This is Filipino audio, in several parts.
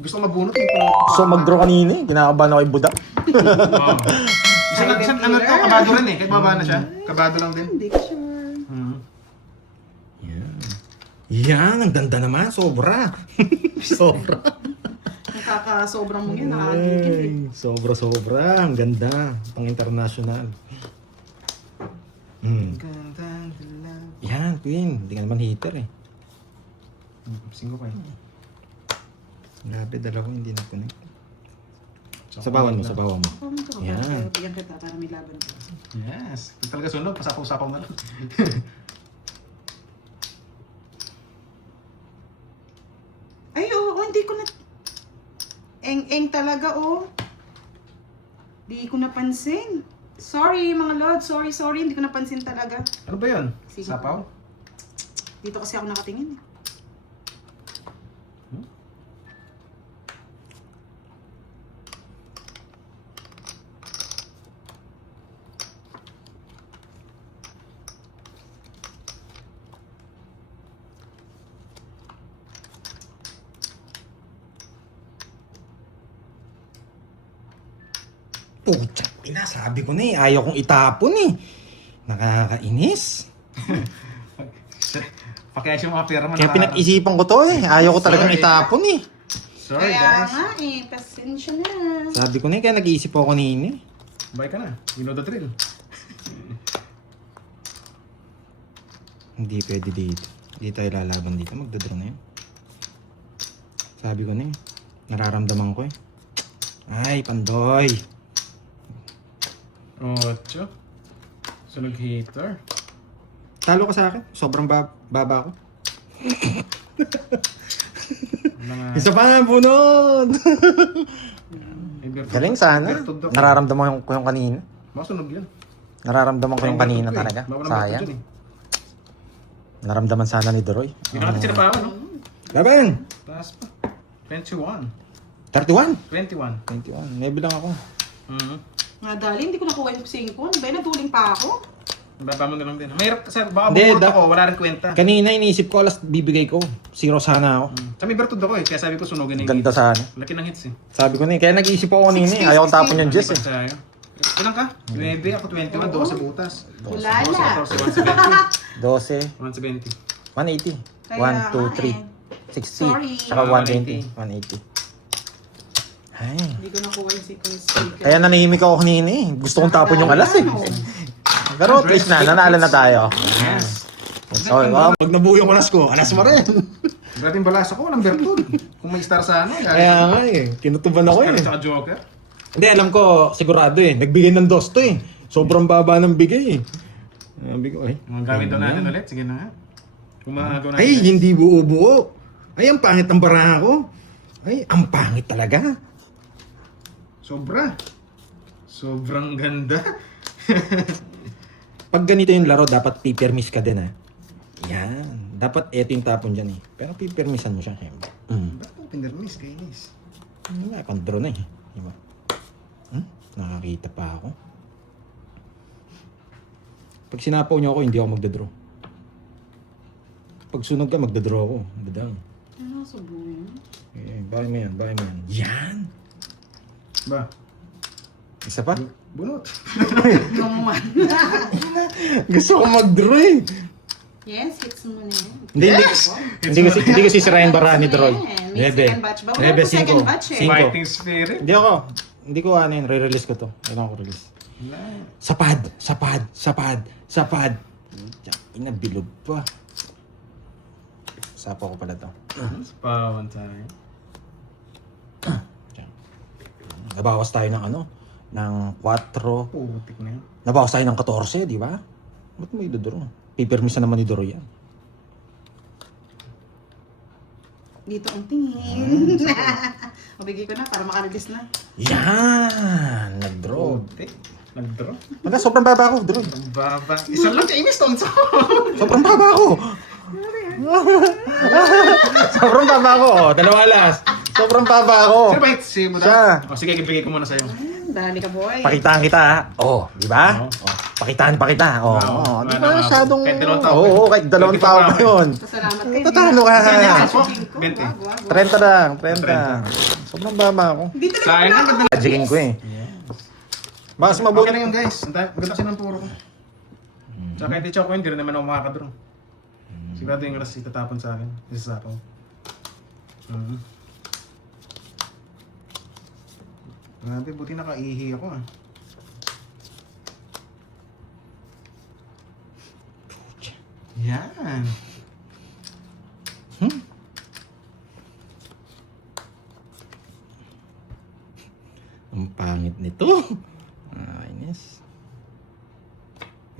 Gusto ko mabunot eh. So mag-draw kanina eh. Kinakabahan ako yung budak. Oo. Isa ano to, kabado rin eh. Kahit mababa na siya. Kabado lang din. Hindi ko sure. Yan. Yan, ang ganda naman. Sobra. Sobra. Nakaka-sobrang mo yan. Nakakagigil eh. Ay, sobra. Ang ganda. Pang international. Yan, Queen. Hindi ka naman hater eh. Singgo pa eh. Grabe, dala ko hindi na-connect. Sabawan mo. Yan. Bigyan kita para may laban ka. Yes. Ito talaga sunog. Pasapaw-sapaw na lang. Ay, oo, hindi ko na... Eng-eng talaga, oh. Di ko napansin. Sorry, mga lord. Sorry. Hindi ko napansin talaga. Ano ba yun? Sige. Sapaw? Dito kasi ako nakatingin. Pucha, pinasabi ko na eh. Ayaw kong itapon eh. Nakakainis. Pakiyas yung mga pera mo. Kaya pinag-isipan ko to eh. Ayaw ko talagang itapon eh. Sorry Kaya guys. nga eh, pasensya na. Sabi ko na eh, kaya nag-iisip ako kanina eh. Bye ka na. You know the drill. Hindi pwede dito. Hindi tayo lalaban dito. Magdadraw na yun. Sabi ko na eh. Nararamdaman ko eh. Ay, Pandoy. Ocho. Sunog heater. Talo ka sa akin. Sobrang baba ko. Isa pa nga bunod. Galing sana. Nararamdaman ko yung kanina. Masunog yun. Nararamdaman ko yung kanina talaga. Sayang. Naramdaman sana ni Doroy. Hindi na natin sinapawan, no? Laban! Taas pa. 21. 31? 21. 21. May bilang ako. Nga dali, hindi ko nakuha yung 5. Ano ba yun? Natuling pa ako. Baba mo na lang din. Mahirap kasi baka Hindi, bumulot ako, wala rin kwenta. Kanina iniisip ko, alas bibigay ko. Zero sana ako. Sa may bertud ako eh, kaya sabi ko sunugin na yung Ganda hits. sana. Laki ng hits eh. Sabi ko na eh. Kaya nag-iisip ako kanina eh. Ayaw kong tapon yung Jess eh. Sa'yo. Ilan ka? 9, ako 21, 12 butas. Wala 12, na. 14, 12. 170. 180. Kaya 1, 2, 3. eh. 60. Sorry. Tsaka 120. 180. Ay. Hindi ko nakuha yung sequence. Kaya nanahimik ako kanina eh. Gusto kong tapon yung alas eh. Pero at least na, nanalo na tayo. Yes. So, pag nabuo yung alas ko, alas mo rin. Grabe yung balas ako, walang bertud. Kung may star sa ano, Kaya nga eh. Kinutuban ako eh. Tsaka joker. Hindi, alam ko, sigurado eh. Nagbigay ng dos to eh. Sobrang baba ng bigay eh. Sabi ko eh. Mga gamit daw natin ulit, sige na nga. Kung makagaw natin. Ay, hindi buo-buo. Ay, ang pangit ng baraha ko. Ay, ang pangit talaga. Sobra. Sobrang ganda. Pag ganito yung laro, dapat pipermis ka din ah. Yan. Dapat eto yung tapon dyan eh. Pero pipermisan mo siya. Ba't ang pinirmis, kainis? Wala, kontro na eh. Diba? Nakakita pa ako. Pag sinapaw niyo ako, hindi ako magdadraw. Pag sunog ka, magdadraw ako. Dadang. Ano, subuhin? Eh, bakit mo yan? Yan! Ba? Isa pa? Bunot. Naman. Gusto ko mag-draw eh. Yes, hits mo na yan. Hindi ko sisirain baraha ni Droy. May second batch ba? Wala pa second batch eh. Fighting spirit. Hindi ko ano yun, re-release ko to. Kailangan ko release. Sapad. Inabilog pa. Sapa ko pala to. Spawn tayo. Nabawas tayo ng ano? Ng 4. Putik na yun. Nabawas tayo ng 14, di ba? Ba't mo idodoro? Pipermisa naman ni Doro yan. Dito ang tingin. Mabigay ko na para makarelease na. Yan! Nag-draw. Putik. Nag-draw. Wala, sobrang baba ko, Doro. Ang baba. Isang lang kainis to. Sobrang baba ko! Sobrang baba ko, oh. Dalawa alas. Sobrang baba ko. Sino ba ito? Si Buda? Siya. O sige, ibigay ko muna sa'yo. Dali ka boy. Pakitaan kita, ha? Oh, di ba? Oo. Oh. pakitaan pa kita. Oo, Oo, di ano, ba masyadong... kahit dalawang tao. Oo, kahit dalawang tao pa yun. Pasalamat kayo. Tatalo ka. Hindi na po. checking ko. 20. Wag, wag, wag. 30 lang, 30. Sobrang baba ako. Hindi talaga Sayang wala ang ako. ganda. Magicking ko eh. Mas mabuti. Okay na yun guys. Maganda kasi ng puro ko. Tsaka kahit i-choke ko yun, di rin naman ako makakadrong. Sigurado yung ras itatapon sa akin. Isa sa akin. Grabe, buti nakaihi ako ah. Yan. Ang pangit nito. Ayos.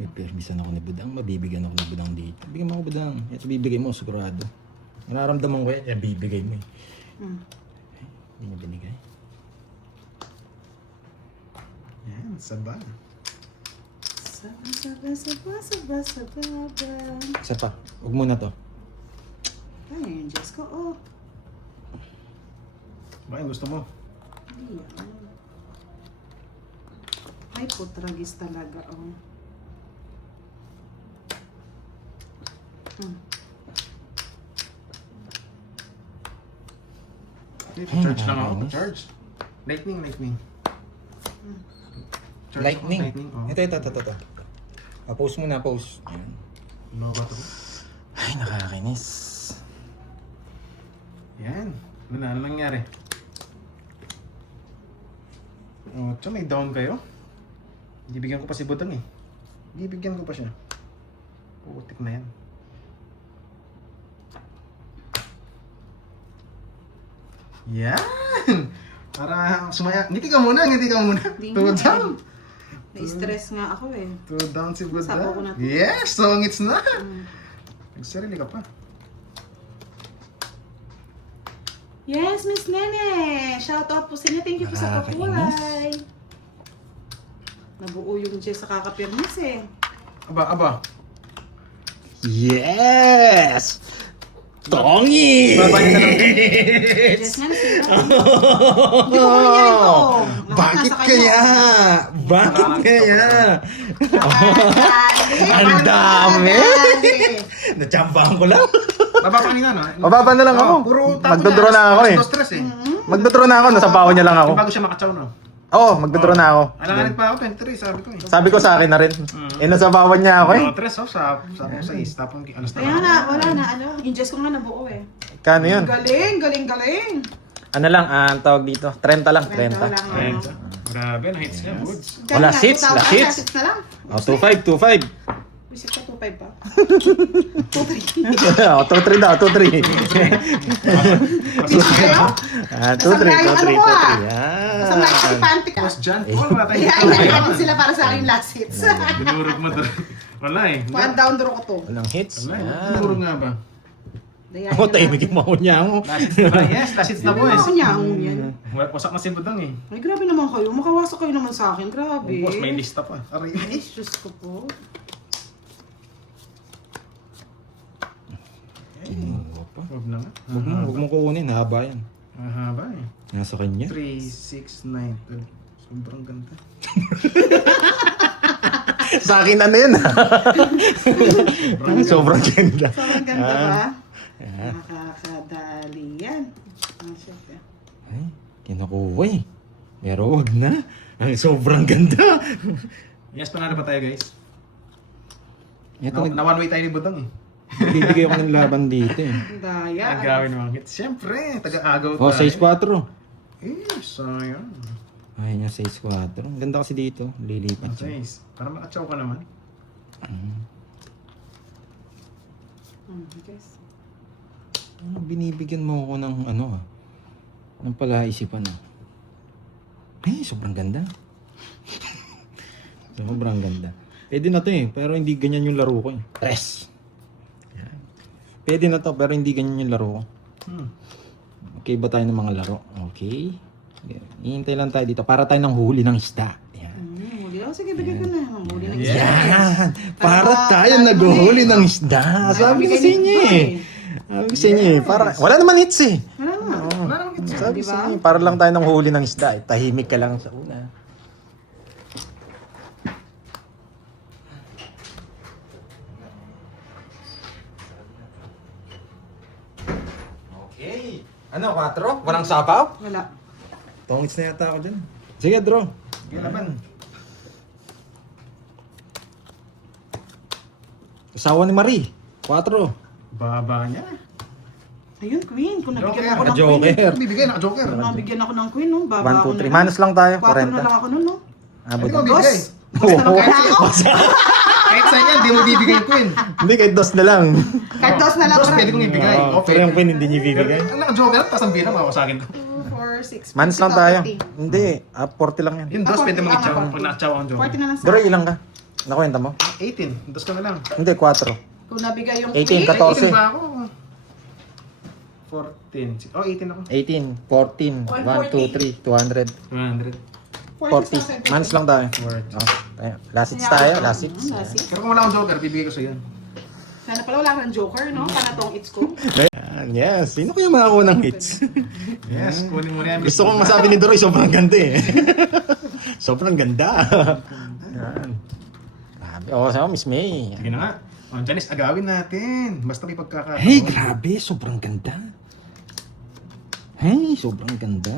Permisan ako ni Budang. Mabibigyan ako ni Budang dito. Bigyan mo ako Budang. Ito bibigay mo, sigurado. Nararamdaman ko yan, bibigay mo eh. Hindi niya binigay. Yan, saba. Saba. Isa pa. Huwag muna to. Ay, yung Diyos ko, oh. Bakit gusto mo? Ayan. Ay, putragis talaga, oh. Charge lang ako. Charge. Lightning. Charge Lightning. Ako, oh. Ito. Post muna, post. Ayan. Logo to. Ay, nakakainis. Yan. Ano nangyari? Oh, tsaka may down kayo? Bibigyan ko pa si Budang eh. Bibigyan ko pa siya. Putik na yan. Yan! Para sumaya. Ngiti ka muna. Hindi Two nga down. Na-stress nga ako eh. Two down si Sabaw ko na Budang. to. Yes! Songits na! Nagsarili ka pa. Yes, Miss Nene! Shout out po sa inyo. Thank you po sa pakulay. Nabuo yung Jess sa kakapirmis eh. Aba. Yes! Tongi! Babay na lang. Jess nga, nasira. Hindi ko kaya rin to. Bakit kaya? Bakit kaya? Ang dami! Nachambahan ko lang. Baba kanina no? Mababa na lang ako. Puro Magdodraw na ako eh. Stress eh. Magdodraw na ako, nasa bawo niya lang ako. Bago siya makachaw no? Oo, magdodraw na ako. Alanganin pa ako 23, sabi ko eh. Sabi ko sa akin na rin. Eh, nasa bawan niya ako eh. Mga tres, sa is. Tapos alas Kaya na, wala na, ano. Yung Jess ko nga nabuo eh. Kano yun? Galing. Ano lang, ang tawag dito? 30 lang, 30. Wala nga. Ayan. Grabe, na-hits niya. Goods. Wala seats, wala seats. Seats na lang. Oh, 2.5. Visit ka 2.5 pa. 2.3. Oh, 2.3 daw, 2.3. Visit kayo? 2.3. Basta may panty ka. Boss John Paul, wala tayong Yan sila para sa aking last hits. Dinurog mo doon. Wala eh. One down draw ko to. Walang hits. Wala eh. Dinurog nga ba? Dayan Ako, tahimik yung mga niya ako. Last hits na ba? Yes, last hits na boys. Ako niya, yan. Wasak na si Budang eh. Ay, grabe naman kayo. Makawasak kayo naman sa akin. Grabe. Boss, may lista pa. Aray. Ay, Diyos ko po. Kinuha pa. Huwag na nga. Huwag mo kukunin, haba yan. Mahaba eh. Nasa kanya. 3, 6, 9, 12. Sobrang ganda. Sa akin ano yun ha? Sobrang ganda. Sobrang ganda ba? Nakakadali yan. Ay, kinukuha eh. Pero wag na. Ay, sobrang ganda. Yes, panalo pa tayo guys. Ito, Na one way tayo ni Budang eh. nagbibigay ako ng laban dito eh. Daya. Nagawin mga hits. Siyempre, taga-agaw Oh, 6-4. Eh, sayang. Ayun yung 6-4. Ang ganda kasi dito. Lilipat siya. 6. Para makachaw ka naman. Guys. Ano, binibigyan mo ako ng ano ah. Ng palaisipan ah. Ay, sobrang ganda. Sobrang ganda. Pwede na to eh, pero hindi ganyan yung laro ko eh. Press. Yan. Pwede na to, pero hindi ganyan yung laro ko. Okay ba tayo ng mga laro? Okay. Hihintay lang tayo dito para tayo ng huli ng isda. Yan. Huli ako. Sige, bigay ko na. Huli ng isda. Yan! Para tayo naghuhuli ng isda. Sabi ko sa inyo eh. Sabi ko sa inyo eh. Para, wala naman hits eh. Wala nga. Wala namang hits. Sabi ko sa inyo, para lang tayo ng huli ng isda. Eh. Tahimik ka lang sa una. Okay. Ano, 4? Walang sapaw? Wala. Tongits na yata ako dyan. Sige, draw. Sige, laban. Asawa ni Marie. 4. Baba niya. Ayun, queen. Kung nabigyan Joker. ako ng queen. Joker. Bibigay, naka-joker. Kung nabigyan ako ng queen, no? Baba 1, ako 2, 3. na. Manus lang tayo. 4 na 40. lang ako nun, no? Abot. Hindi ko Dos. bibigay. Dos na lang kaya ako. Kahit sa'yo yan, di mo bibigay yung queen. Hindi, kahit dos na lang. Kahit dos na lang Dos, ako. pwede kong ibigay. Oo, pero yung queen hindi niya ibibigay. Ang naka-joker, tapos ang bina, mawak sa akin ko. 2, 4, 6. Manus lang tayo. Hindi, 40 lang yan. Yung dos, pwede mong Ah, i-chow. 40. Pag na-chow ang joker. 40 na lang sa Draw, ilang ka? Nakuwenta mo? 18. Dos ka na lang. Hindi, 4. Kung nabigay yung 18 queen. ka to. 18 ba ako? 14. Oh, 18 ako. 18, 14, 1, 2, 3, 200, 100. 40. Manus lang tayo. Word. Oh, tayo. Last hits tayo, last hits. Last hits. Pero kung wala akong joker, bibigay ko sa'yo yan. Sana pala wala kang joker, no? Para tong it's ko. Yan, yes. Sino kaya makakuha ng hits? Yes, kunin mo na yan. Gusto kong masabi ni Doroy, sobrang ganda eh. Sobrang ganda. Yan. Grabe. Oh, sama Miss May. Sige na nga. Oh, Janice, agawin natin. Basta may pagkakataon. Hey, grabe. Sobrang ganda. Hey, sobrang ganda.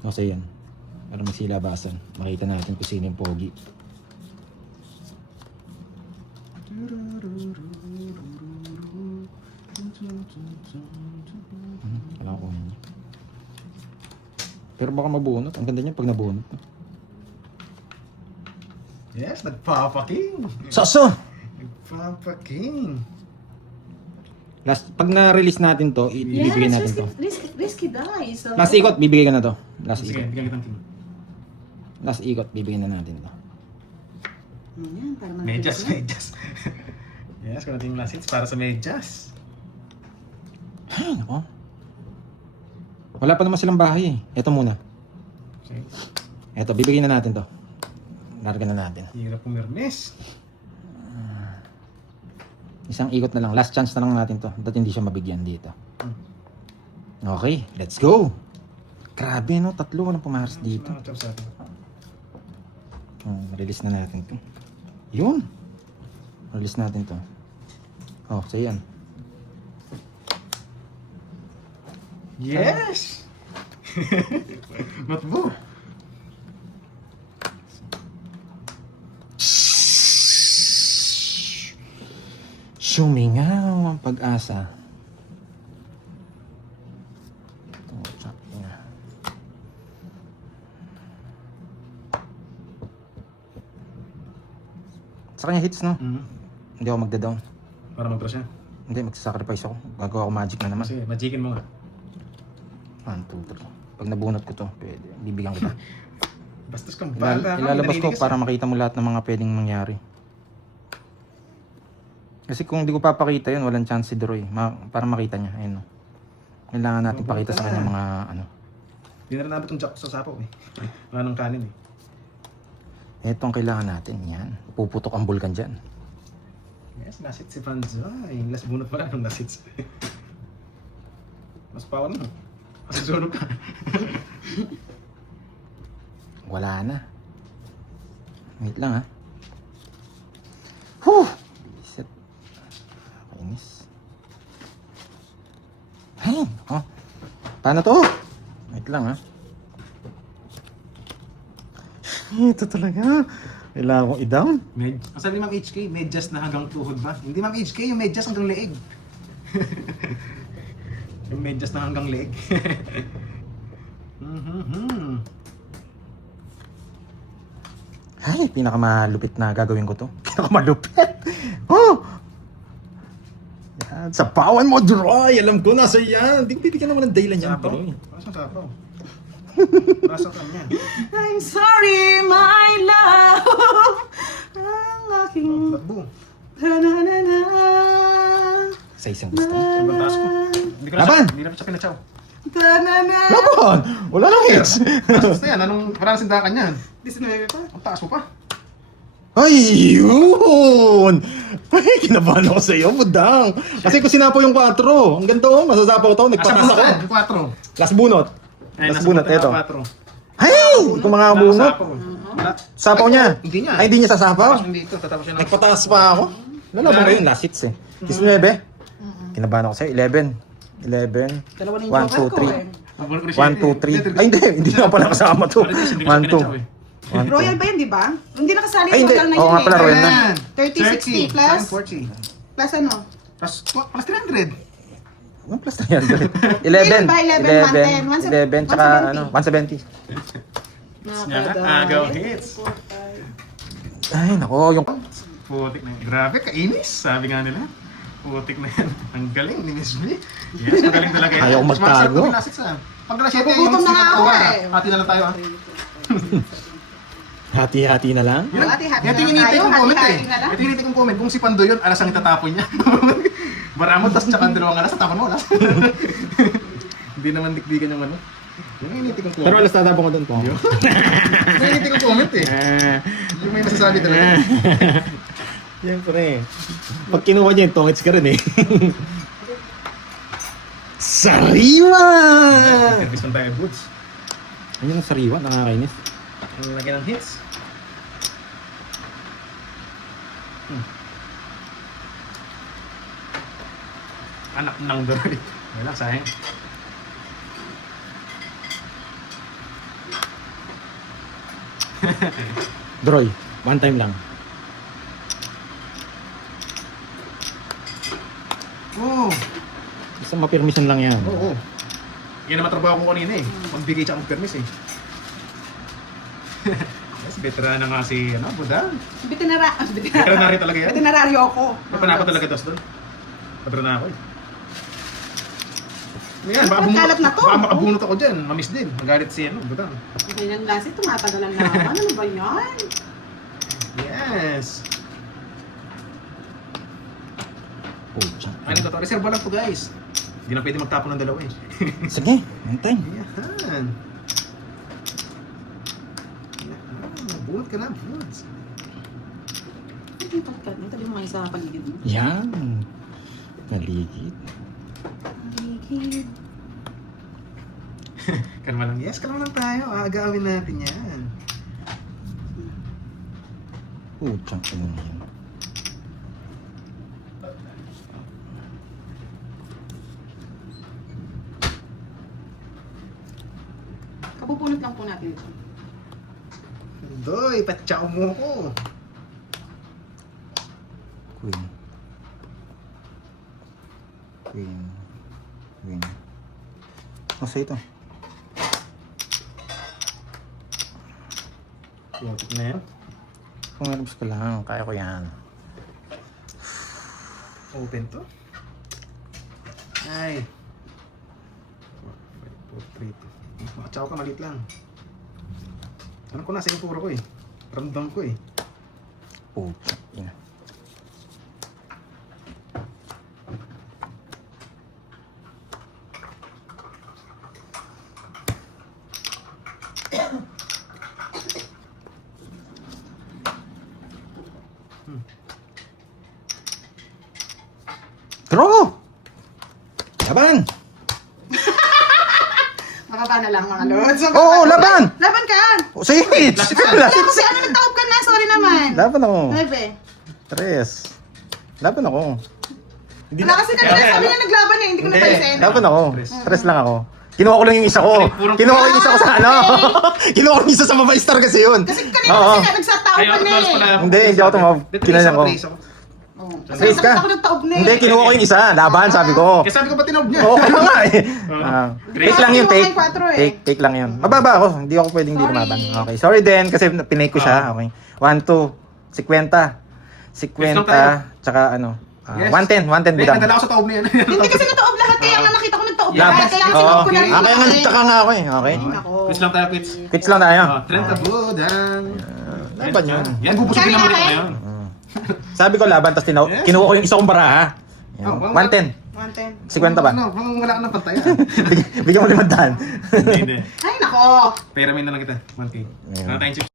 Kasi yan. Para magsilabasan. Makita natin kung sino yung pogi. Wala ko yun. Pero baka mabunot. Ang ganda niya pag nabunot. Yes, nagpapaking. Saso! Nagpapaking. Last, pag na-release natin to, ibibigay natin to. Risky dice. Last ikot, bibigay ka na to. Last Sige, ikot. bigyan kitang king. Last ikot, bibigyan na natin to. Yan, para man. Medyas, medyas. Yes, kung natin yung last hits para sa medyas. Ay, nako. Wala pa naman silang bahay eh. Ito muna. Okay. Ito, bibigyan na natin to. Larga na natin. Hirap pumirmis. Isang ikot na lang. Last chance na lang natin to. Dapat hindi siya mabigyan dito. Okay, let's go. Grabe no, 3 walang pumaras dito. Nakachop sa atin. Release na natin to. Yun. Release natin to. Oh, so yan. Yes! Matbo. Sumingaw ang pag-asa. Oh, tsak niya. Sa kanya hits no? Hindi ako magda-down. Para mag-draw siya. Hindi, magsasacrifice ako. Gagawa ko magic na naman. Sige, magicin mo nga. 1, 2, 3. Pag nabunot ko to, pwede. Bibigyan kita. Bastos kang bata. Ilalabas ko para makita mo lahat ng mga pwedeng mangyari. Kasi kung di ko papakita yun, walang chance si Droy. Para makita niya. Ayun no. Kailangan natin pakita sa kanya mga ano. Hindi na rin nabot yung jack sa sapo eh. Wala nang kanin eh. Ito ang kailangan natin. Yan. Puputok ang bulkan dyan. Yes, last hits si Panzoy. Last bunot pala ng last hits. Mas power mo. Mas sunog ka. Wala na. Wait lang ha. Whew! Bisit. Kainis. Ayun. Oh. Paano to? Wait lang ha. Ito talaga. Kailangan kong i-down. Ang sabi ni Ma'am HK, medyas na hanggang tuhod ba? Hindi Ma'am HK, yung medyas hanggang leeg. Yung medyas na hanggang leeg. Ay, pinakamalupit na gagawin ko to. Pinakamalupit. Oh! Yan. Sa pawan mo, Droy! Alam ko, nasa yan. Hindi ko bibigyan naman ng dahilan yan, Sapaw? Droy. Nasaan sapaw? Nasaan kanya? I'm sorry, my love. Ang aking... Latbo. Na-na-na-na. Sa isang gusto. Sobrang taas ko. Hindi ko na Laban! Hindi na siya pinachaw. Na-na-na. Laban! Wala nang hits! Bastos na yan. Anong parang sindakan yan? 19 pa. Ang taas mo pa. Ay, yun! Ay, kinabahan ako sa iyo, budang. Kasi kung sinapo yung 4, ang ganda oh, masasapaw to, Asa nagpatas ako. bunutan? 4. Last bunot. Ay, Last nasa bunot, bunutan eto. na 4. Ay, hindi ko mga bunot. Nasapaw. Wala. Sapaw niya. Hindi niya. Ay, hindi niya sasapaw. Hindi ito, tatapos siya ng... Nagpataas pa ako. Lalaban ko yun, last hits eh. 19. Kinabahan ako sa'yo. 11. 11. Dalawa na yung 1, joker 2, ko 3. eh. 1, 2, 3. Ay, hindi nga pala kasama to. 1, 2. Royal ba yun, di ba? Hindi nakasali Ay, hindi. Royal na Oo yun nga pala, Royal na. 30, 60 plus? 40. Plus ano? Plus 300. Ano plus na yan? 11. Ilan ba? 11, 11, tsaka ano, 170. Agaw hits. Ay, nako, yung... Putik na yan. Grabe, kainis. Sabi nga nila. Putik na yan. Ang galing ni Miss B. Yes, ang galing talaga yan. Ayaw magtago. Pag alas 7, Gugutom na nga ako eh. Hati na lang tayo ah. Hati-hati na lang. Oh, hati-hati Yan na lang tinitake tayo, kong comment eh. hati-hati na lang. Yan tinitake kong comment. Kung si Pando yun, alas ang itatapon niya. Maramot, tas tsaka ang dalawang alas, tatapon mo alas. Hindi naman dikdikan yung ano. Yung tinitake kong comment. Pero alas tatapon ko doon po. Yung tinitake kong comment eh. Yung may masasabi talaga. Siyempre. Pag kinuha niya yung tongits ka rin eh. Sariwa! Service ng tayo goods. Ayun ang sariwa, nakakainis. Ang lagyan ng hits. Anak ng Dory. Wala, sayang. Droy, one time lang. Oo. Basta ma-permission lang yan. Oo. Yan naman trabaho ko kanina eh. Magbigay siya ng permis eh. Yes, veteran na nga si Budang. Veterinary talaga yan. Veterinaryo ako. May panako talaga tos doon. Padro na ako eh. Yan, baka Kalat na to. baka makabunot ako dyan. Mamiss din. Magalit si Budang. Ganyan lasi, tumatagalan na naman. Ano ba yan? Yes. Oh, tiyan. Ano to? Reserva lang to guys. Hindi na pwede magtapon ng dalawa eh. Sige, one time. Yan. Bunot ka na, bunot. Ito yung mga sa paligid mo. Yan. Naligid. Paligid. Kalma lang. Yes, kalma lang tayo. Agawin natin yan. Oh, tiyan ko na yan. Kapupunot lang po natin ito. Doy, patsaw mo ko. Queen. Queen. Queen. Masa ito? Putik na yan. Pumarabas ko lang. Kaya ko yan. Open to. Ay. 4, 3, 2. Makatsaw ka, maliit lang. Ano ko nasa yung puro ko eh. Ramdam ko eh. Oh, tiyan. Draw! Laban! Makaba na lang mga lods. Oo, laban! Laban ka! Oh, sige! Last Wala kasi ano nagtaob ka na, sorry naman. Laban ako. 9. 3. Laban ako. Wala kasi kanina sabi niya naglaban eh, hindi ko napansin. Laban ako. 3 lang ako. Kinuha ko lang yung isa ko. Kinuha ko yung isa ko sa ano. Kinuha ko yung isa sa Mobile Star kasi yun. Kasi kanina Oo. kasi nagsataob ka na eh. Hindi ako tumawag. Kinanya ko. Kasi Race ka? ako nagtaob na eh. Hindi, kinuha ko yung isa. Laban, sabi ko. Kaya sabi ko ba tinawag niya? Oo, kaya nga eh. Grace. Take lang yun, take. Kinuha ko yung 4 eh. Take lang yun. Mababa ako. Hindi ako pwedeng hindi Sorry. lumaban. Okay, sorry din kasi pinake ko siya. Okay. 1, 2, 50. 50, tsaka ano. 110 Hindi, budang. nadala ko sa taob na yan. Hindi kasi nagtaob lahat, kaya nga nakita ko nagtaob Laban. lahat. Kaya nga Oo. sinuot ko na rin. Kaya nga nagtaka nga ako eh. Okay. Nako. Quits lang tayo, quits. Quits lang tayo. 30 budang. Laban yun. Yan, bubusugin naman ito Kaya ngayon. Sabi ko laban, tapos kinuha ko yung isa kong baraha. Oh, 110. 110. 50 ba? Ano, wala ka ng pantayan. Bigyan mo 500. Hindi. Ay nako. Pera may na lang kita. 1K. Ayan. Ano tayong chips?